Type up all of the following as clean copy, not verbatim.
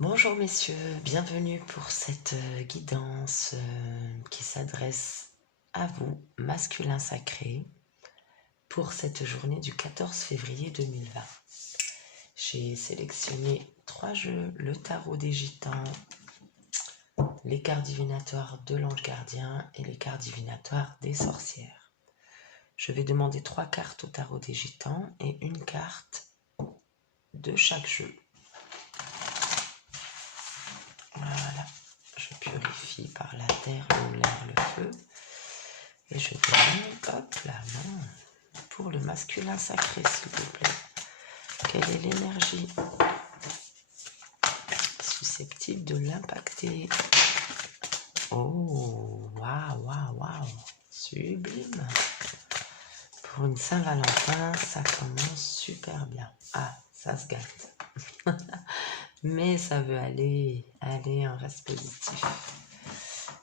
Bonjour messieurs, bienvenue pour cette guidance qui s'adresse à vous, masculin sacré, pour cette journée du 14 février 2020. J'ai sélectionné 3 jeux, le tarot des gitans, les cartes divinatoires de l'ange gardien et les cartes divinatoires des sorcières. Je vais demander 3 cartes au tarot des gitans et une carte de chaque jeu. Voilà, je purifie par la terre, l'eau, l'air, le feu. Et je demande, hop là, pour le masculin sacré, s'il vous plaît. Quelle est l'énergie susceptible de l'impacter? Oh, waouh, waouh, waouh, sublime. Pour une Saint-Valentin, ça commence super bien. Ah, ça se gâte. Mais ça veut aller, on reste positif.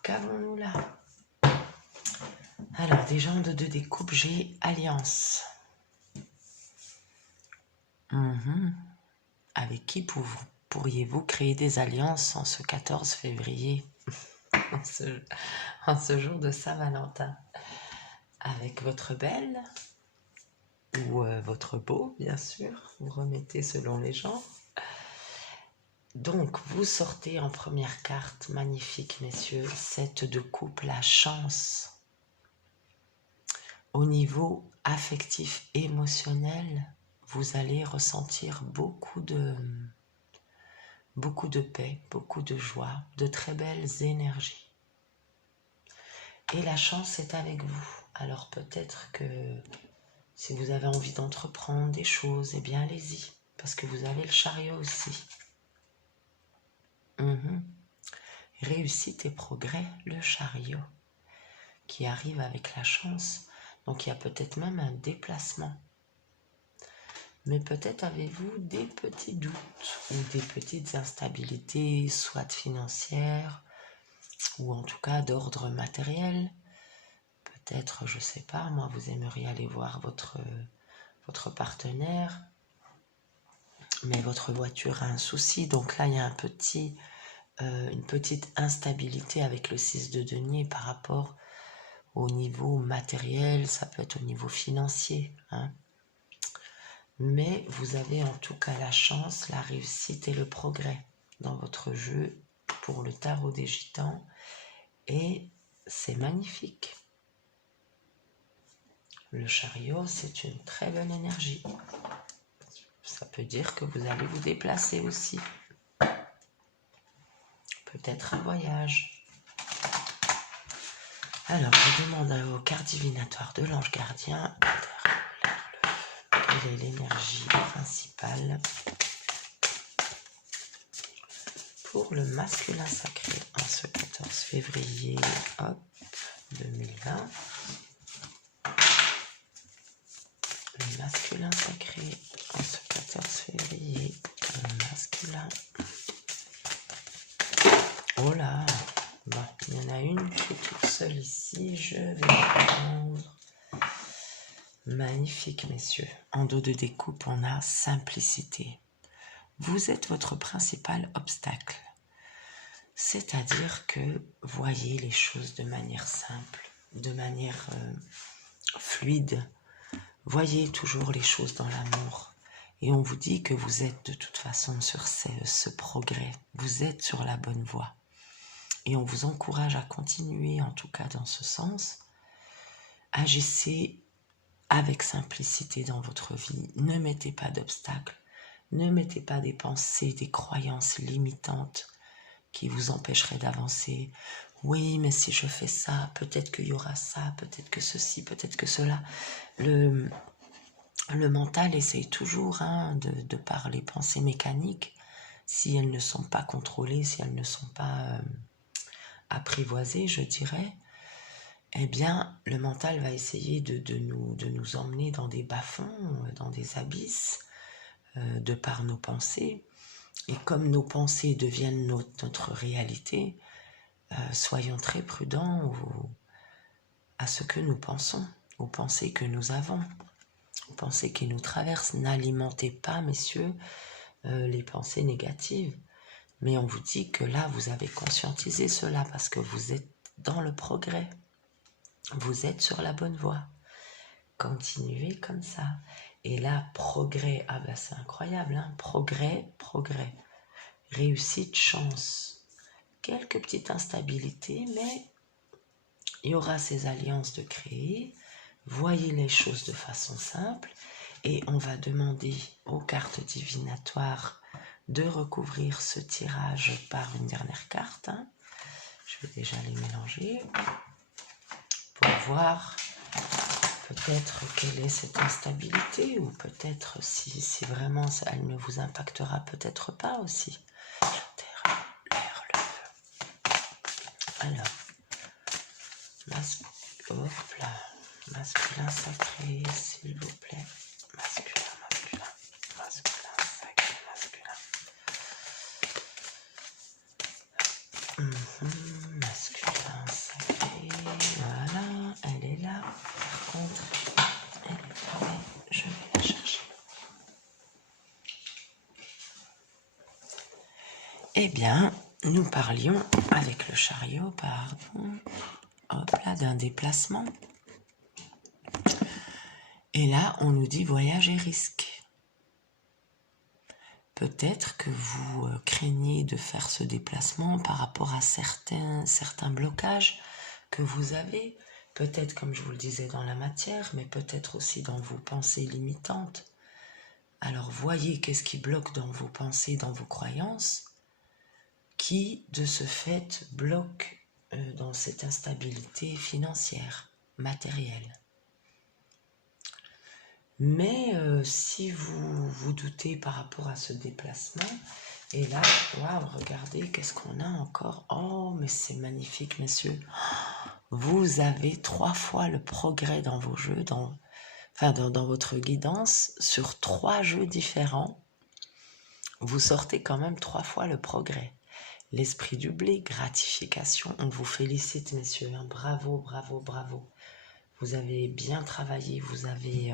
Qu'avons-nous là? Alors, des gens de 2 découpes, j'ai Alliance. Avec qui pourriez-vous créer des alliances en ce 14 février, en ce jour de Saint-Valentin? Avec votre belle ou votre beau, bien sûr. Vous remettez selon les genres. Donc, vous sortez en première carte, magnifique, messieurs, 7 de coupe, la chance. Au niveau affectif, émotionnel, vous allez ressentir beaucoup de paix, beaucoup de joie, de très belles énergies. Et la chance est avec vous. Alors peut-être que si vous avez envie d'entreprendre des choses, eh bien allez-y, parce que vous avez le chariot aussi. Réussite et progrès, le chariot, qui arrive avec la chance. Donc il y a peut-être même un déplacement. Mais peut-être avez-vous des petits doutes ou des petites instabilités, soit financières, ou en tout cas d'ordre matériel. Peut-être, je ne sais pas, moi, vous aimeriez aller voir votre partenaire, mais votre voiture a un souci. Donc là, il y a une petite instabilité avec le 6 de denier par rapport au niveau matériel, ça peut être au niveau financier. Mais vous avez en tout cas la chance, la réussite et le progrès dans votre jeu pour le tarot des gitans. Et c'est magnifique. Le chariot, c'est une très bonne énergie. Ça peut dire que vous allez vous déplacer aussi. Peut-être un voyage. Alors, je demande aux cartes divinatoires de l'ange gardien quelle est l'énergie principale pour le masculin sacré en ce 14 février 2020. Le masculin sacré en ce 14 février, le masculin. Oh là, bon, il y en a une qui est toute seule ici, je vais prendre. Magnifique, messieurs. En dos de découpe, on a simplicité. Vous êtes votre principal obstacle. C'est-à-dire que voyez les choses de manière simple, de manière fluide. Voyez toujours les choses dans l'amour. Et on vous dit que vous êtes de toute façon sur ce progrès. Vous êtes sur la bonne voie. Et on vous encourage à continuer, en tout cas dans ce sens. Agissez avec simplicité dans votre vie. Ne mettez pas d'obstacles. Ne mettez pas des pensées, des croyances limitantes qui vous empêcheraient d'avancer. Oui, mais si je fais ça, peut-être qu'il y aura ça, peut-être que ceci, peut-être que cela. Le mental essaye toujours de par les pensées mécaniques, si elles ne sont pas contrôlées, si elles ne sont pas apprivoisées, je dirais, eh bien, le mental va essayer de nous emmener dans des bas-fonds, dans des abysses, de par nos pensées. Et comme nos pensées deviennent notre réalité, soyons très prudents à ce que nous pensons, aux pensées que nous avons, aux pensées qui nous traversent. N'alimentez pas, messieurs, les pensées négatives. Mais on vous dit que là, vous avez conscientisé cela parce que vous êtes dans le progrès. Vous êtes sur la bonne voie. Continuez comme ça. Et là, progrès, ah ben c'est incroyable, hein? Progrès, progrès. Réussite, chance. Quelques petites instabilités, mais il y aura ces alliances de créer. Voyez les choses de façon simple. Et on va demander aux cartes divinatoires de recouvrir ce tirage par une dernière carte. Hein. Je vais déjà les mélanger pour voir peut-être quelle est cette instabilité ou peut-être si vraiment elle ne vous impactera peut-être pas aussi. Terre, l'air, le feu. Alors, hop là, masculin sacré, s'il vous plaît. Masculin, masculin, masculin, sacré, masculin. Masculin, sacré, voilà, elle est là. Par contre, elle est fermée, je vais la chercher. Eh bien, nous parlions avec le chariot, pardon, hop là, d'un déplacement. Et là, on nous dit voyage et risque. Peut-être que vous craignez de faire ce déplacement par rapport à certains blocages que vous avez. Peut-être, comme je vous le disais, dans la matière, mais peut-être aussi dans vos pensées limitantes. Alors, voyez qu'est-ce qui bloque dans vos pensées, dans vos croyances, qui, de ce fait, bloque dans cette instabilité financière, matérielle. Mais si vous vous doutez par rapport à ce déplacement, et là, waouh, regardez, qu'est-ce qu'on a encore? Oh, mais c'est magnifique, messieurs. Vous avez 3 fois le progrès dans vos jeux, dans votre guidance, sur 3 jeux différents. Vous sortez quand même 3 fois le progrès. L'esprit du blé, gratification, on vous félicite, messieurs. Hein. Bravo, bravo, bravo. Vous avez bien travaillé, vous avez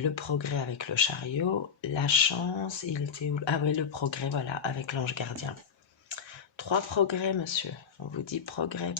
le progrès avec le chariot, la chance, il était où? Ah oui, le progrès, voilà, avec l'ange gardien. 3 progrès, monsieur. On vous dit progrès.